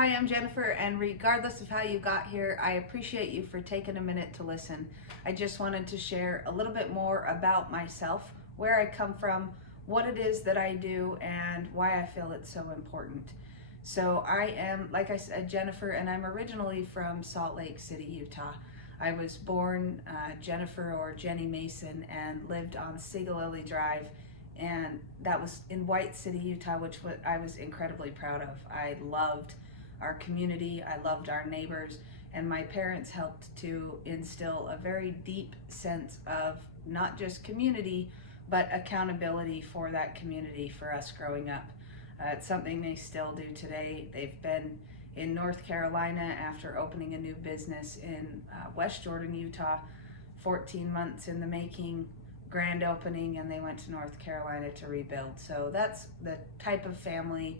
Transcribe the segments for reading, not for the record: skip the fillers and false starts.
Hi, I'm Jennifer, and regardless of how you got here, I appreciate you for taking a minute to listen. I just wanted to share a little bit more about myself, where I come from, what it is that I do, and why I feel it's so important. So, I am, like I said, Jennifer, and I'm originally from Salt Lake City, Utah. I was born Jennifer or Jenny Mason and lived on Sigalilly Drive, and that was in White City, Utah, which I was incredibly proud of. I loved our community, I loved our neighbors, and my parents helped to instill a very deep sense of not just community, but accountability for that community for us growing up. It's something they still do today. They've been in North Carolina after opening a new business in West Jordan, Utah, 14 months in the making, grand opening, and they went to North Carolina to rebuild. So that's the type of family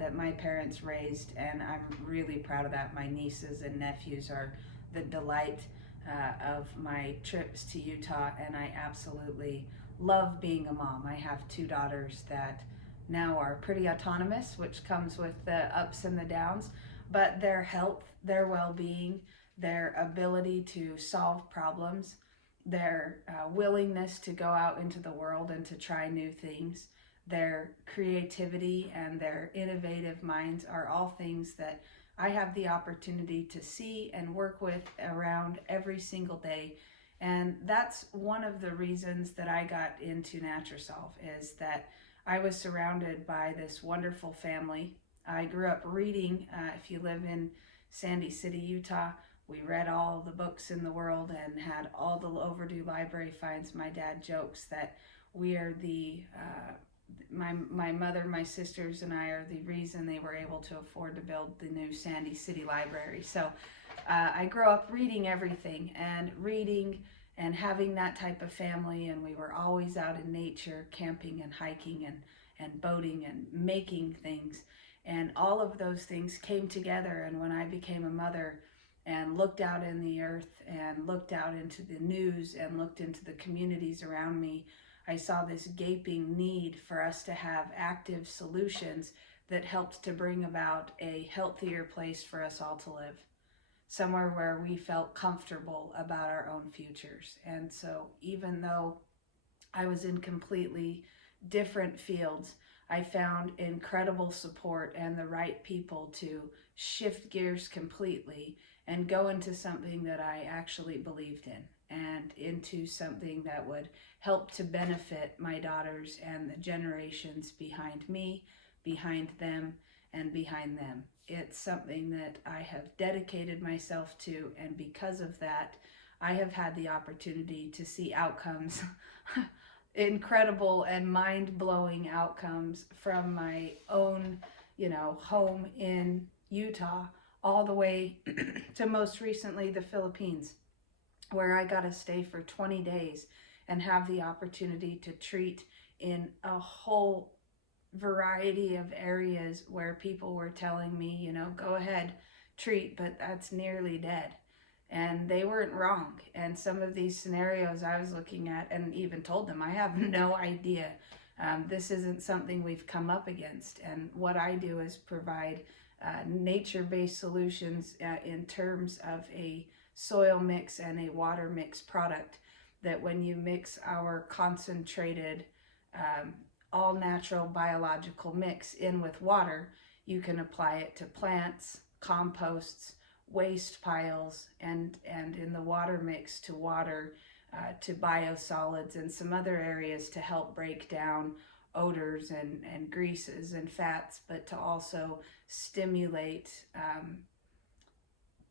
that my parents raised, and I'm really proud of that. My nieces and nephews are the delight of my trips to Utah, and I absolutely love being a mom. I have two daughters that now are pretty autonomous, which comes with the ups and the downs, but their health, their well-being, their ability to solve problems, their willingness to go out into the world and to try new things, their creativity and their innovative minds are all things that I have the opportunity to see and work with around every single day. And that's one of the reasons that I got into NaturSolve, is that I was surrounded by this wonderful family. I grew up reading. If you live in Sandy City, Utah, we read all the books in the world and had all the overdue library finds. My dad jokes that we are my mother, my sisters, and I are the reason they were able to afford to build the new Sandy City Library. So I grew up reading everything and having that type of family, and we were always out in nature, camping and hiking and boating and making things. And all of those things came together, and when I became a mother and looked out in the earth and looked out into the news and looked into the communities around me, I saw this gaping need for us to have active solutions that helped to bring about a healthier place for us all to live, somewhere where we felt comfortable about our own futures. And so even though I was in completely different fields, I found incredible support and the right people to shift gears completely and go into something that I actually believed in, and into something that would help to benefit my daughters and the generations behind me, behind them, and behind them. It's something that I have dedicated myself to, and because of that, I have had the opportunity to see outcomes, incredible and mind-blowing outcomes from my own, home in Utah, all the way to most recently the Philippines, where I got to stay for 20 days and have the opportunity to treat in a whole variety of areas where people were telling me, go ahead, treat, but that's nearly dead. And they weren't wrong. And some of these scenarios I was looking at, and even told them, I have no idea. This isn't something we've come up against. And what I do is provide nature-based solutions in terms of a soil mix and a water mix product, that when you mix our concentrated all natural biological mix in with water, you can apply it to plants, composts, waste piles, and in the water mix to water, to biosolids and some other areas to help break down odors and greases and fats, but to also stimulate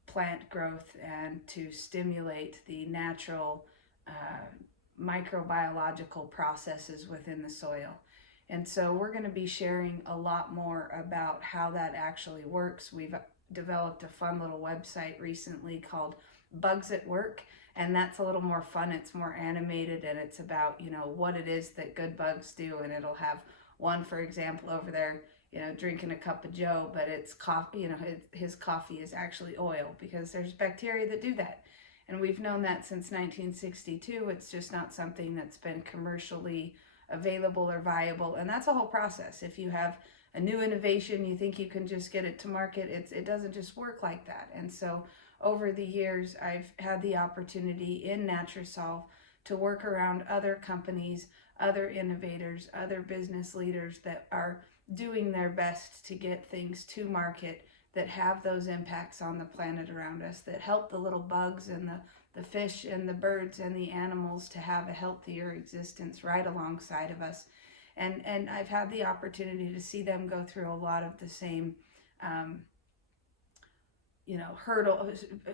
plant growth and to stimulate the natural microbiological processes within the soil. And so we're going to be sharing a lot more about how that actually works. We've developed a fun little website recently called Bugs at Work, and that's a little more fun. It's more animated, and it's about, what it is that good bugs do. And it'll have one, for example, over there, drinking a cup of joe, but it's coffee, his coffee is actually oil, because there's bacteria that do that. And we've known that since 1962. It's just not something that's been commercially available or viable. And that's a whole process. If you have a new innovation, you think you can just get it to market. It doesn't just work like that. And so over the years, I've had the opportunity in NatraSolve to work around other companies, other innovators, other business leaders that are doing their best to get things to market that have those impacts on the planet around us, that help the little bugs and the fish and the birds and the animals to have a healthier existence right alongside of us. And I've had the opportunity to see them go through a lot of the same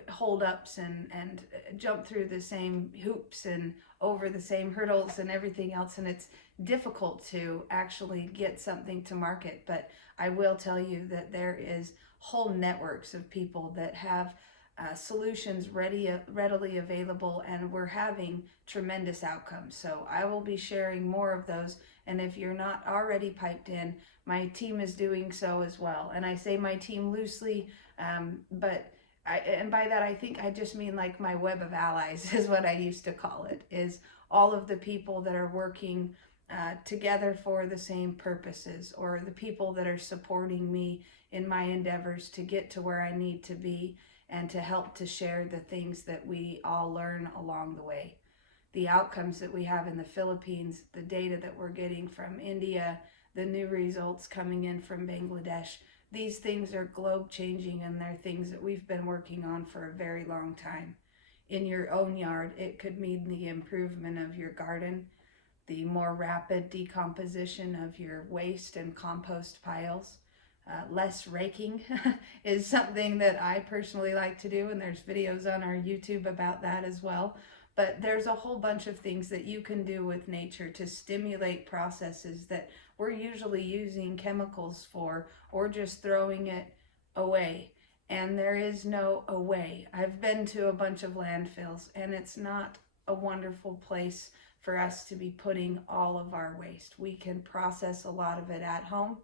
hold ups and jump through the same hoops and over the same hurdles and everything else. And it's difficult to actually get something to market. But I will tell you that there is whole networks of people that have solutions readily available, and we're having tremendous outcomes. So I will be sharing more of those. And if you're not already piped in, my team is doing so as well. And I say my team loosely, but and by that I think I just mean like my web of allies is what I used to call it, is all of the people that are working together for the same purposes, or the people that are supporting me in my endeavors to get to where I need to be, and to help to share the things that we all learn along the way. The outcomes that we have in the Philippines, the data that we're getting from India, the new results coming in from Bangladesh, these things are globe changing, and they're things that we've been working on for a very long time. In your own yard, it could mean the improvement of your garden, the more rapid decomposition of your waste and compost piles. Less raking is something that I personally like to do, and there's videos on our YouTube about that as well. But there's a whole bunch of things that you can do with nature to stimulate processes that we're usually using chemicals for, or just throwing it away. And there is no away. I've been to a bunch of landfills, and it's not a wonderful place for us to be putting all of our waste. We can process a lot of it at home.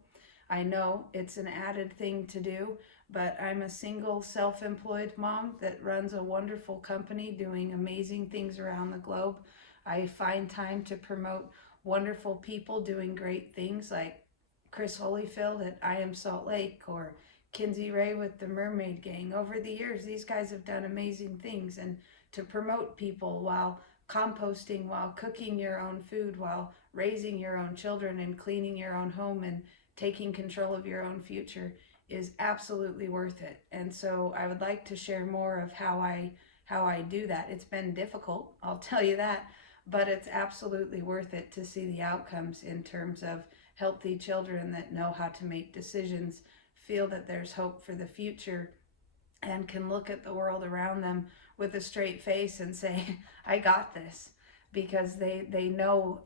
I know it's an added thing to do, but I'm a single self-employed mom that runs a wonderful company doing amazing things around the globe. I find time to promote wonderful people doing great things, like Chris Holyfield at I Am Salt Lake, or Kinsey Ray with the Mermaid Gang. Over the years, these guys have done amazing things, and to promote people while composting, while cooking your own food, while raising your own children and cleaning your own home and taking control of your own future is absolutely worth it. And so I would like to share more of how I do that. It's been difficult, I'll tell you that, but it's absolutely worth it to see the outcomes in terms of healthy children that know how to make decisions, feel that there's hope for the future, and can look at the world around them with a straight face and say, I got this. Because they know,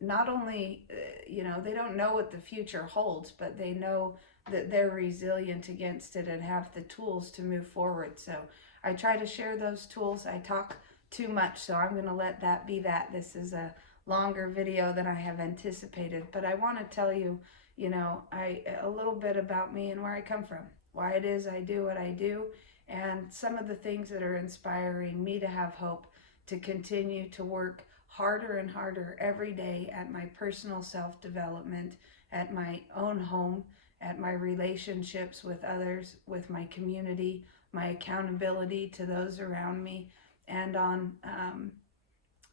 not only, they don't know what the future holds, but they know that they're resilient against it and have the tools to move forward. So I try to share those tools. I talk too much, so I'm going to let that be that. This is a longer video than I have anticipated, but I want to tell you, a little bit about me and where I come from, why it is I do what I do, and some of the things that are inspiring me to have hope, to continue to work harder and harder every day at my personal self-development, at my own home, at my relationships with others, with my community, my accountability to those around me, and on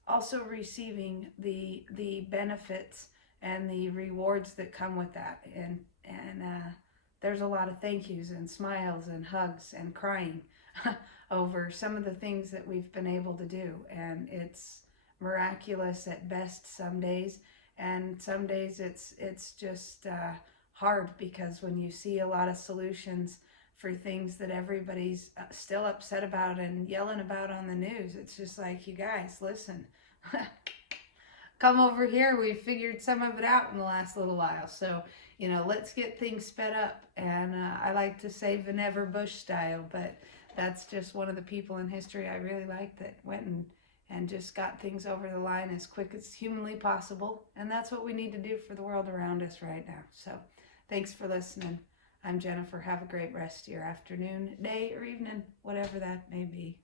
also receiving the benefits and the rewards that come with that. And there's a lot of thank yous and smiles and hugs and crying over some of the things that we've been able to do. And it's miraculous at best some days, and some days it's just hard, because when you see a lot of solutions for things that everybody's still upset about and yelling about on the news, it's just like, you guys, listen, come over here. We figured some of it out in the last little while. So, let's get things sped up. And I like to say Vannevar Bush style, but that's just one of the people in history I really like that went and just got things over the line as quick as humanly possible. And that's what we need to do for the world around us right now. So thanks for listening. I'm Jennifer. Have a great rest of your afternoon, day, or evening, whatever that may be.